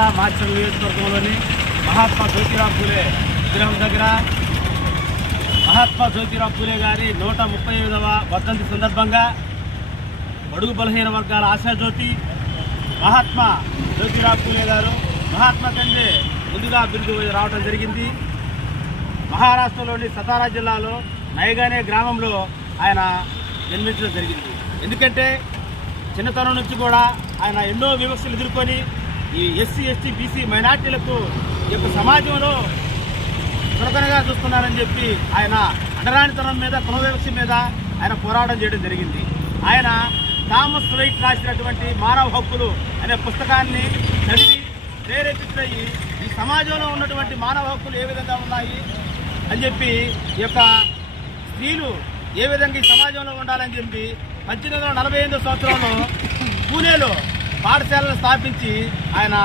జిల్లా మాచర్ల నియోజకవర్గంలోని మహాత్మా జ్యోతిరావు పూలే విగ్రహం దగ్గర మహాత్మా జ్యోతిరావు పూలే గారి 135వ వర్ధంతి సందర్భంగా బడుగు బలహీన వర్గాల ఆశాజ్యోతి మహాత్మా జ్యోతిరావు పూలే గారు మహాత్మా కంటే ముందుగా బిరుదు రావడం జరిగింది. మహారాష్ట్రలోని సతారా జిల్లాలో నయగానే గ్రామంలో ఆయన జన్మించడం జరిగింది. ఎందుకంటే చిన్నతనం నుంచి కూడా ఆయన ఎన్నో వివక్షలు ఎదుర్కొని ఈ ఎస్సీ ఎస్టీ బీసీ మైనార్టీలకు ఈ యొక్క సమాజంలో చులకనగా చూస్తున్నారని చెప్పి ఆయన అండరానితనం మీద కుల వివక్ష మీద ఆయన పోరాటం చేయడం జరిగింది. ఆయన థామస్ రైట్ రాసినటువంటి మానవ హక్కులు అనే పుస్తకాన్ని చదివి ప్రేరేపితులయ్యి ఈ సమాజంలో ఉన్నటువంటి మానవ హక్కులు ఏ విధంగా ఉన్నాయి అని చెప్పి ఈ యొక్క స్త్రీలు ఏ విధంగా ఈ సమాజంలో ఉండాలని చెప్పి 1848 సంవత్సరంలో పూణేలో పాఠశాలను స్థాపించి ఆయన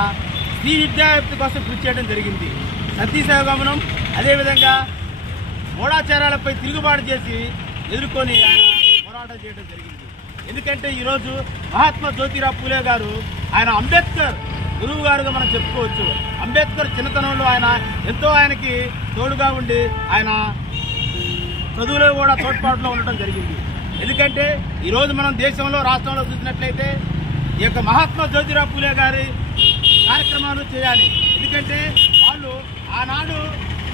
స్త్రీ విద్యావ్యాప్తి కోసం కృషి చేయడం జరిగింది. సతీ సేవగమనం అదేవిధంగా మూఢాచారాలపై తిరుగుబాటు చేసి ఎదుర్కొని ఆయన పోరాటం చేయడం జరిగింది. ఎందుకంటే ఈరోజు మహాత్మా జ్యోతిరావు పూలే గారు ఆయన అంబేద్కర్ గురువు గారుగా మనం చెప్పుకోవచ్చు. అంబేద్కర్ చిన్నతనంలో ఆయన ఎంతో ఆయనకి తోడుగా ఉండి ఆయన చదువులో కూడా తోడ్పాటులో ఉండటం జరిగింది. ఎందుకంటే ఈరోజు మనం దేశంలో రాష్ట్రంలో చూసినట్లయితే ఈ యొక్క మహాత్మా జ్యోతిరావు పూలే గారి కార్యక్రమాలు చేయాలి. ఎందుకంటే వాళ్ళు ఆనాడు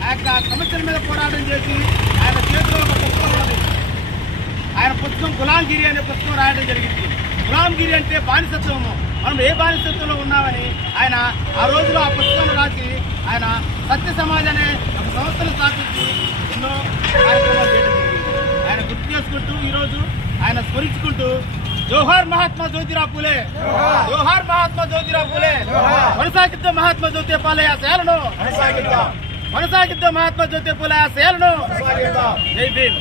ఆ యొక్క సమస్యల మీద పోరాటం చేసి ఆయన చేతిలో ఒక పుస్తకం ఉన్నది. ఆయన పుస్తకం గులాంగిరి అనే పుస్తకం రాయడం జరిగింది. గులాంగిరి అంటే బానిసత్వము, మనం ఏ బానిసత్వంలో ఉన్నామని ఆయన ఆ రోజులో ఆ పుస్తకం రాసి ఆయన సత్య సమాజ్ అనే ఒక సంస్థను స్థాపించి ఎన్నో కార్యక్రమాలు చేయడం జరిగింది. ఆయన గుర్తు చేసుకుంటూ ఈరోజు ఆయన స్మరించుకుంటూ జోహార్ మహాత్మా జ్యోతిరావు పూలే, జోహార్ మహాత్మా జ్యోతిరావు పూలే, కొనసాగిద్దాం మహాత్మా జ్యోతిరావు పూలే ఆశయాలను, కొనసాగిద్దాం మహాత్మా జ్యోతిరావు పూలే ఆశయాలను. జై భీమ్.